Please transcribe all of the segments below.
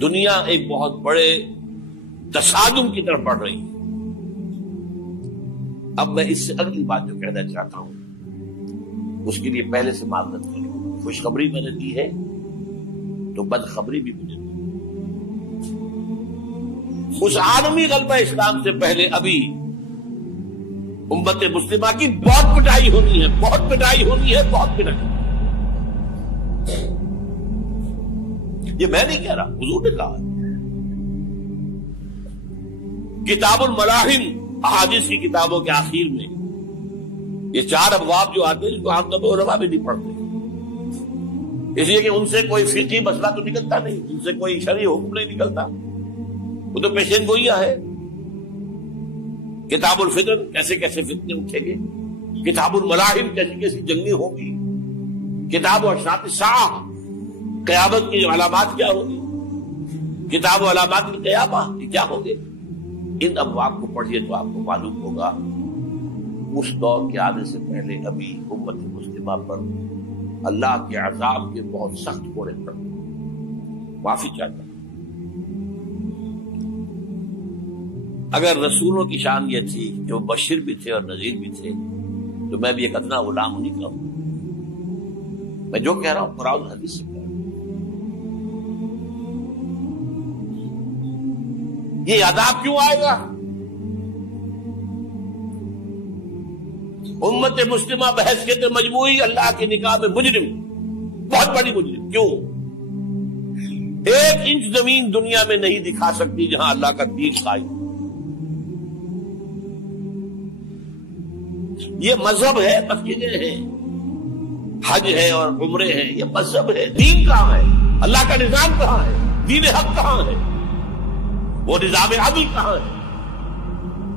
دنیا ایک بہت بڑے تصادم کی طرف بڑھ رہی ہے. اب میں اس سے اگلی بات جو کہنا چاہتا ہوں اس کے لیے پہلے سے معذرت کروں. خوشخبری میں نے دی ہے تو بدخبری بھی مجھے دی. اس عالمی غلبہ اسلام سے پہلے ابھی امت مسلمہ کی بہت پٹائی ہونی ہے، بہت پٹائی ہونی ہے، بہت پٹائی. یہ میں نہیں کہہ رہا، حضور نے کہا. کتاب الملاحم احادیث کی کتابوں کے آخر میں یہ 4 ابواب جو آتے ہیں اس کو عام طور پر علماء بھی نہیں پڑھتے، اس لیے کہ ان سے کوئی فقہی مسئلہ تو نکلتا نہیں، ان سے کوئی شرعی حکم نہیں نکلتا، وہ تو پیشین گوئیاں ہے. کتاب الفتن کیسے کیسے فتنے اٹھیں گے، کتاب الملاحم کیسی کیسی جنگیں ہوں گی، کتاب اشراط الساعہ قیامت کی علامات کیا ہوگی، کتاب و علامات القیامہ یہ کیا ہوں گے. ان ابواب کو پڑھیے تو آپ کو معلوم ہوگا اس دور کے آنے سے پہلے ابھی امت مسلمہ پر اللہ کے عذاب کے بہت سخت کوڑے پڑتے. معافی چاہتا ہوں. اگر رسولوں کی شان یہ تھی کہ وہ بشیر بھی تھے اور نذیر بھی تھے تو میں بھی ایک ادنا غلام نہیں کہوں. میں جو کہہ رہا ہوں قرآن حدیث سے کہہ رہا ہوں. یہ عذاب کیوں آئے گا؟ امت مسلمہ بحیثیت مجموعی اللہ کی نگاہ میں مجرم، بہت بڑی مجرم. کیوں؟ 1 انچ زمین دنیا میں نہیں دکھا سکتی جہاں اللہ کا دین قائم. یہ مذہب ہے، مسجدیں ہیں، حج ہے اور عمرے ہیں، یہ مذہب ہے. دین کہاں ہے؟ اللہ کا نظام کہاں ہے؟ دین حق کہاں ہے؟ وہ نظام عدل کہاں ہے؟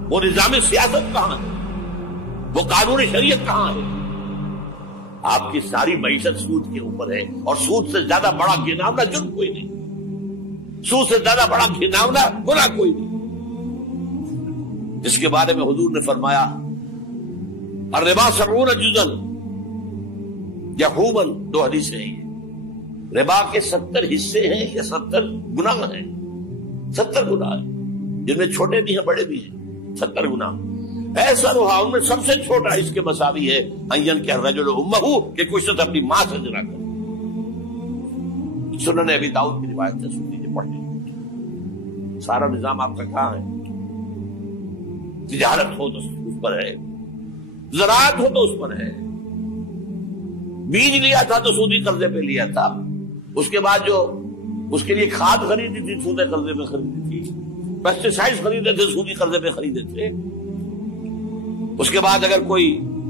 وہ نظام سیاست کہاں ہے؟ وہ قانون شریعت کہاں ہے؟ آپ کی ساری معیشت سود کے اوپر ہے، اور سود سے زیادہ بڑا گھناؤنا جرم کوئی نہیں، سود سے زیادہ بڑا گھناؤنا گناہ کوئی نہیں، جس کے بارے میں حضور نے فرمایا الربا 70 جزءا یحوما. 2 حدیثیں ہیں. یہ ربا کے 70 حصے ہیں یا 70 گناہ ہیں. 70 گناہ ہیں جن میں چھوٹے بھی ہیں بڑے بھی ہیں. 70 گناہ. ایسا رہا ان میں سب سے چھوٹا اس کے مساوی ہے ان کہ الرجل امہ کہ کوئی شخص اپنی ماں سے زنا کرے. سنن ابی داؤد کی روایت ہے، سن لیجیے پڑھ لیجیے. سارا نظام آپ کا کہاں ہے؟ تجارت ہو تو اس پر ہے، زراعت ہو تو اس پر ہے. بیج لیا تھا تو سودی قرضے پہ لیا تھا، اس کے بعد جو اس کے لیے کھاد خریدی تھی سودی قرضے پہ خریدی تھی، پیسٹیسائڈ خریدے تھے سودی قرضے پہ خریدے تھے. اس کے بعد اگر کوئی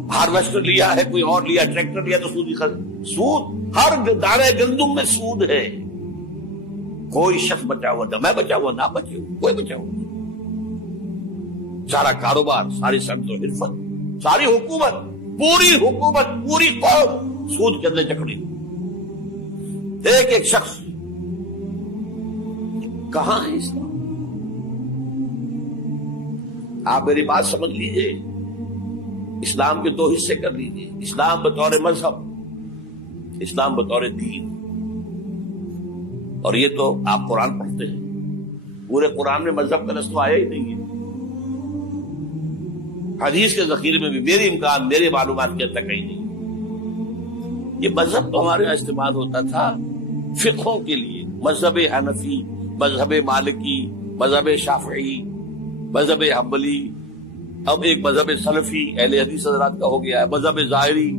ہارویسٹر لیا ہے، کوئی اور لیا، ٹریکٹر لیا تو سودی قرض. سود ہر دانے گندم میں سود ہے. کوئی شخص بچا ہوا نہ میں بچا ہوا نہ بچے ہوا، کوئی بچا ہوا. سارا کاروبار، ساری صنعت و حرفت، ساری حکومت، پوری حکومت، پوری قوم سود کے اندر جکڑی. ایک ایک شخص. کہاں ہے اسلام؟ آپ میری بات سمجھ لیجئے. اسلام کے 2 حصے کر لیجئے. اسلام بطور مذہب، اسلام بطور دین. اور یہ تو آپ قرآن پڑھتے ہیں، پورے قرآن میں مذہب کا لفظ آیا ہی نہیں ہے. حدیث کے ذخیرے میں بھی میری امکان، میرے معلومات کے تک کہیں نہیں. یہ مذہب تو ہمارے یہاں استعمال ہوتا تھا فقہوں کے لیے. مذہب حنفی، مذہب مالکی، مذہب شافعی، مذہب حنبلی، اب ایک مذہب سلفی اہل حدیث حضرات کا ہو گیا ہے، مذہب ظاہری،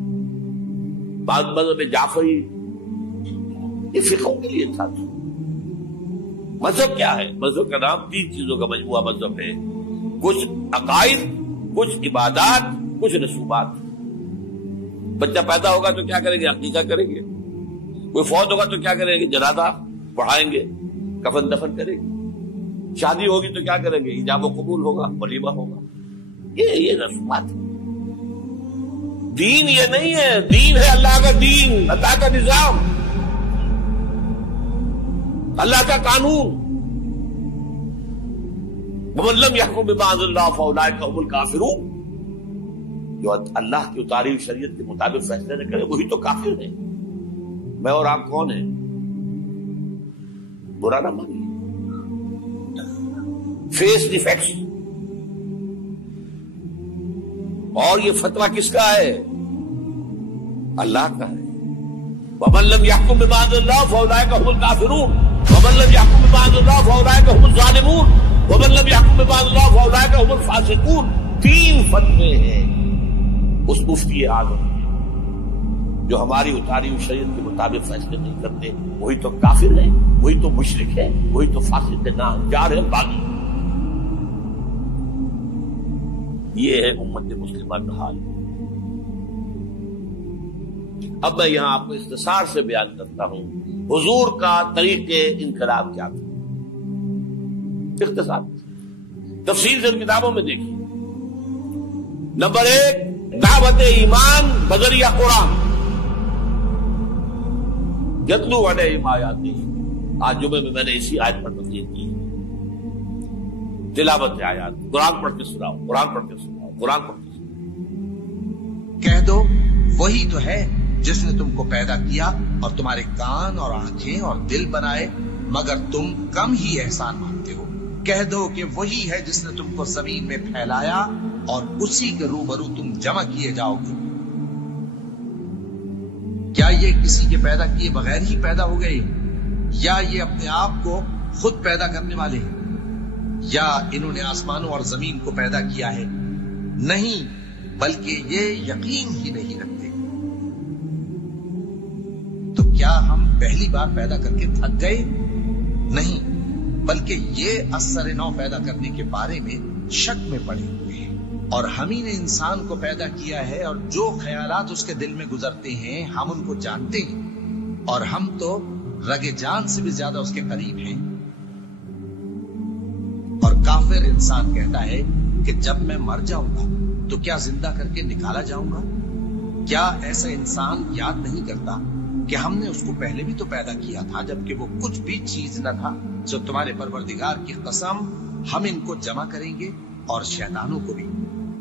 بعد مذہب جعفری. یہ فقہوں کے لیے تھا. مذہب کیا ہے؟ مذہب کا نام 3 چیزوں کا مجموعہ مذہب ہے. کچھ عقائد، کچھ عبادات، کچھ رسومات. بچہ پیدا ہوگا تو کیا کریں گے؟ عقیقہ کریں گے. کوئی فوت ہوگا تو کیا کریں گے؟ جنازہ پڑھائیں گے، کفن دفن کریں گے. شادی ہوگی تو کیا کریں گے؟ ایجاب و قبول ہوگا، ولیمہ ہوگا. یہ رسومات. دین یہ نہیں ہے. دین ہے اللہ کا دین، اللہ کا نظام، اللہ کا قانون. وَمَن لَّمْ يَحْكُم بِمَا أَنزَلَ اللَّهُ فَأُولَٰئِكَ هُمُ الْكَافِرُونَ. جو اللہ کی اتاری ہوئی شریعت کے مطابق فیصلے نہ کرے وہی تو کافر ہے. میں اور آپ کون ہیں؟ برا نہ مانیے. فیس دی فیکٹس. اور یہ فتویٰ کس کا ہے؟ اللہ کا ہے. وَمَن لَّمْ يَحْكُم بِمَا أَنزَلَ اللَّهُ فَأُولَٰئِكَ هُمُ الْكَافِرُونَ وَمَن لَّمْ يَحْكُم بِمَا أَنزَلَ اللَّهُ فَأُولَٰئِكَ هُمُ الظَّالِمُونَ وَمَن لَّمْ يَحْكُم بِمَا أَنزَلَ اللَّهُ فَأُولَٰئِكَ هُمُ الْفَاسِقُونَ. 3 فتوے ہیں اس مفتی اعظم کے جو ہماری اتاری ہوئی شریعت کے مطابق فیصلے نہیں کرتے. وہی تو کافر ہے, وہی تو مشرک ہے, وہی تو فاسق ہے, ناہنجار ہے, باغی. یہ ہے امت مسلمہ کا حال. اب میں یہاں آپ کو اختصار سے بیان کرتا ہوں حضور کا طریقے انقلاب کیا تھا. اختصار تفصیل سے کتابوں میں دیکھیے. نمبر 1, دعوت ایمان بذریعہ قرآن. یتلو علیہم آیاتہ. آج جمعے میں نے اسی آیت پر تقریر کی. تلاوت آیات, قرآن پڑھ کے سناؤ, قرآن پڑھ کے سناؤ, قرآن پڑھ کے سناؤ. کہہ دو وہی تو ہے جس نے تم کو پیدا کیا اور تمہارے کان اور آنکھیں اور دل بنائے, مگر تم کم ہی احسان مانتے ہو. کہہ دو کہ وہی ہے جس نے تم کو زمین میں پھیلایا اور اسی کے روبرو تم جمع کیے جاؤ گے. کیا یہ کسی کے پیدا کیے بغیر ہی پیدا ہو گئے, یا یہ اپنے آپ کو خود پیدا کرنے والے ہیں, یا انہوں نے آسمانوں اور زمین کو پیدا کیا ہے؟ نہیں, بلکہ یہ یقین ہی نہیں رکھتے. تو کیا ہم پہلی بار پیدا کر کے تھک گئے؟ نہیں, بلکہ یہ اثر نو پیدا کرنے کے بارے میں شک میں پڑے ہوئے ہیں. اور ہم ہی نے انسان کو پیدا کیا ہے, اور جو خیالات اس کے دل میں گزرتے ہیں ہم ان کو جانتے ہیں, اور ہم تو رگ جان سے بھی زیادہ اس کے قریب ہیں. اور کافر انسان کہتا ہے کہ جب میں مر جاؤں گا تو کیا زندہ کر کے نکالا جاؤں گا؟ کیا ایسا انسان یاد نہیں کرتا کہ ہم نے اس کو پہلے بھی تو پیدا کیا تھا جبکہ وہ کچھ بھی چیز نہ تھا؟ سو تمہارے پروردگار کی قسم ہم ان کو جمع کریں گے اور شیطانوں کو بھی,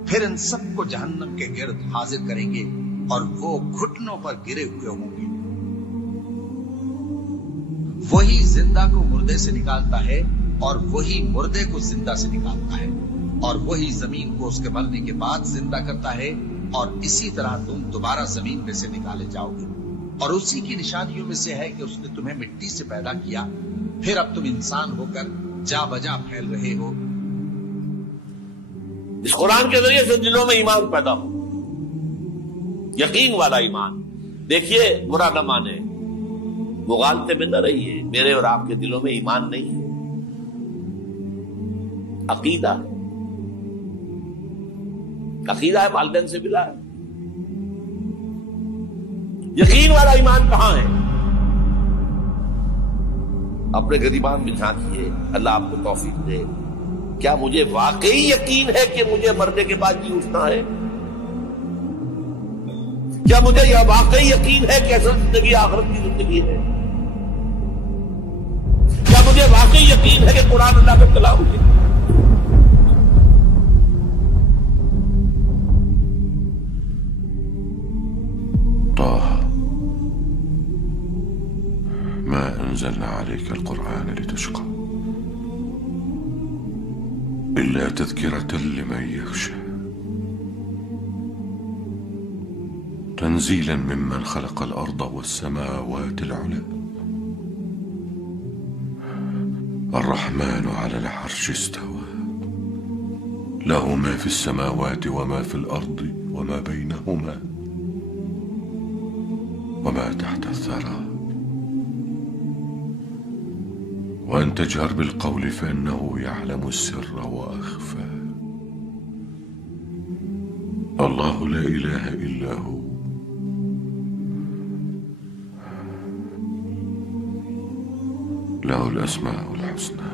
پھر ان سب کو جہنم کے گرد حاضر کریں گے اور وہ گھٹنوں پر گرے ہوئے ہوں گے. وہی زندہ کو مردے سے نکالتا ہے اور وہی مردے کو زندہ سے نکالتا ہے, اور وہی زمین کو اس کے مرنے کے بعد زندہ کرتا ہے, اور اسی طرح تم دوبارہ زمین میں سے نکالے جاؤ گے. اور اسی کی نشانیوں میں سے ہے کہ اس نے تمہیں مٹی سے پیدا کیا, پھر اب تم انسان ہو کر جا بجا پھیل رہے ہو. اس قرآن کے ذریعے سے دلوں میں ایمان پیدا ہو, یقین والا ایمان. دیکھیے, برا نہ مانے, مغالطے میں نہ رہیے. میرے اور آپ کے دلوں میں ایمان نہیں ہے, عقیدہ ہے. عقیدہ ہے, والدین سے ملا ہے. یقین والا ایمان کہاں ہے؟ اپنے گریبان میں جھانکیے, اللہ آپ کو توفیق دے. کیا مجھے واقعی یقین ہے کہ مجھے مرنے کے بعد جی اٹھنا ہے؟ کیا مجھے یہ واقعی یقین ہے کہ اصل زندگی آخرت کی زندگی ہے؟ کیا مجھے واقعی یقین ہے کہ قرآن اللہ کا کلام ہے؟ ما أنزلنا عليك القرآن لتشقى إلا تذكرة لمن يخشى تنزيلا ممن خلق الأرض والسماوات العلى الرحمن على العرش استوى له ما في السماوات وما في الأرض وما بينهما وما تحت الثرى وأن تجهر بالقول فإنه يعلم السر وأخفى الله لا إله إلا هو له الأسماء الحسنى.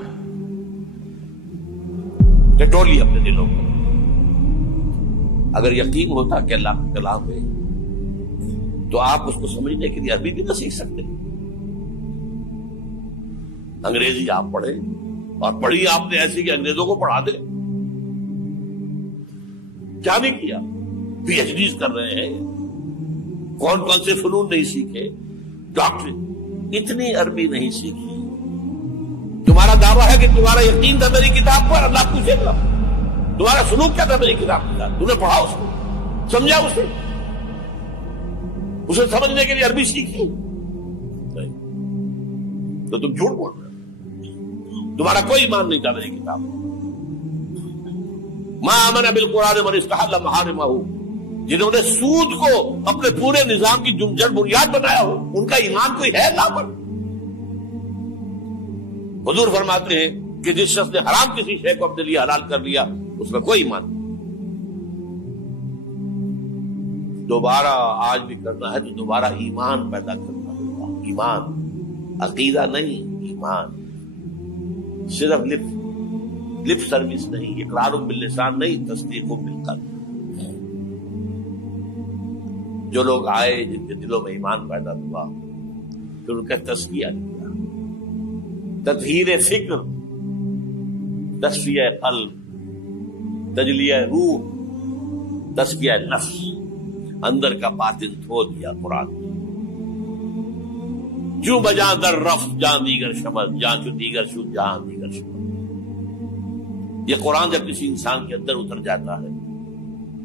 ٹٹولی اپنے دلوں کو. اگر یقین ہوتا کہ اللہ کا کلام ہے تو آپ اس کو سمجھنے کے لیے عربی بھی نہ سیکھ سکتے. انگریزی آپ پڑھے, اور پڑھی آپ نے ایسی کہ انگریزوں کو پڑھا دے. کیا نہیں کیا, پی ایچ ڈیز کر رہے ہیں, کون کون سے فنون نہیں سیکھے, ڈاکٹر. اتنی عربی نہیں سیکھی ہے کہ تمہارا یقین تھا میری کتاب پر، اللہ پوچھے گا تمہارا سلوک کیا تھا میری کتاب کے ساتھ، تم نے پڑھا اس کو، سمجھا اسے سمجھنے کے لیے عربی سیکھی؟ تو تم جھوٹ بول رہے ہو، تمہارا کوئی ایمان نہیں تھا میری کتاب پر۔ ما آمن بالقرآن من استحل محارمہ، جنہوں نے سود کو اپنے پورے نظام کی جڑ بنیاد بنایا ہو، ان کا ایمان کوئی ہے اللہ پر؟ حضور فرماتے ہیں کہ جس شخص نے حرام کسی شے کو اپنے لیے حلال کر لیا اس میں کوئی ایمان نہیں۔ دوبارہ آج بھی کرنا ہے تو دوبارہ ایمان پیدا کرنا ہوگا، ایمان، عقیدہ نہیں، ایمان، صرف لپ سروس نہیں، اقرار باللسان نہیں، تصدیق بالقلب۔ جو لوگ آئے جن کے دلوں میں ایمان پیدا ہوا پھر ان کا تزکیہ کیا، تطہیر فکر، تصفیہ قلب، تجلیہ روح، تزکیہ نفس، اندر کا باطن دھو دیا قرآن۔ جو بجاں در رفت جہاں دیگر شمس، جہاں جو دیگر شد جہاں دیگر شمس۔ یہ قرآن جب کسی انسان کے اندر اتر جاتا ہے،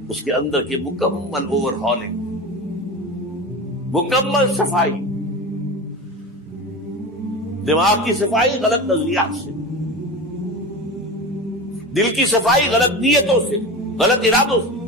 اس کے اندر کی مکمل اوور ہالنگ، مکمل صفائی، دماغ کی صفائی غلط نظریات سے، دل کی صفائی غلط نیتوں سے، غلط ارادوں سے،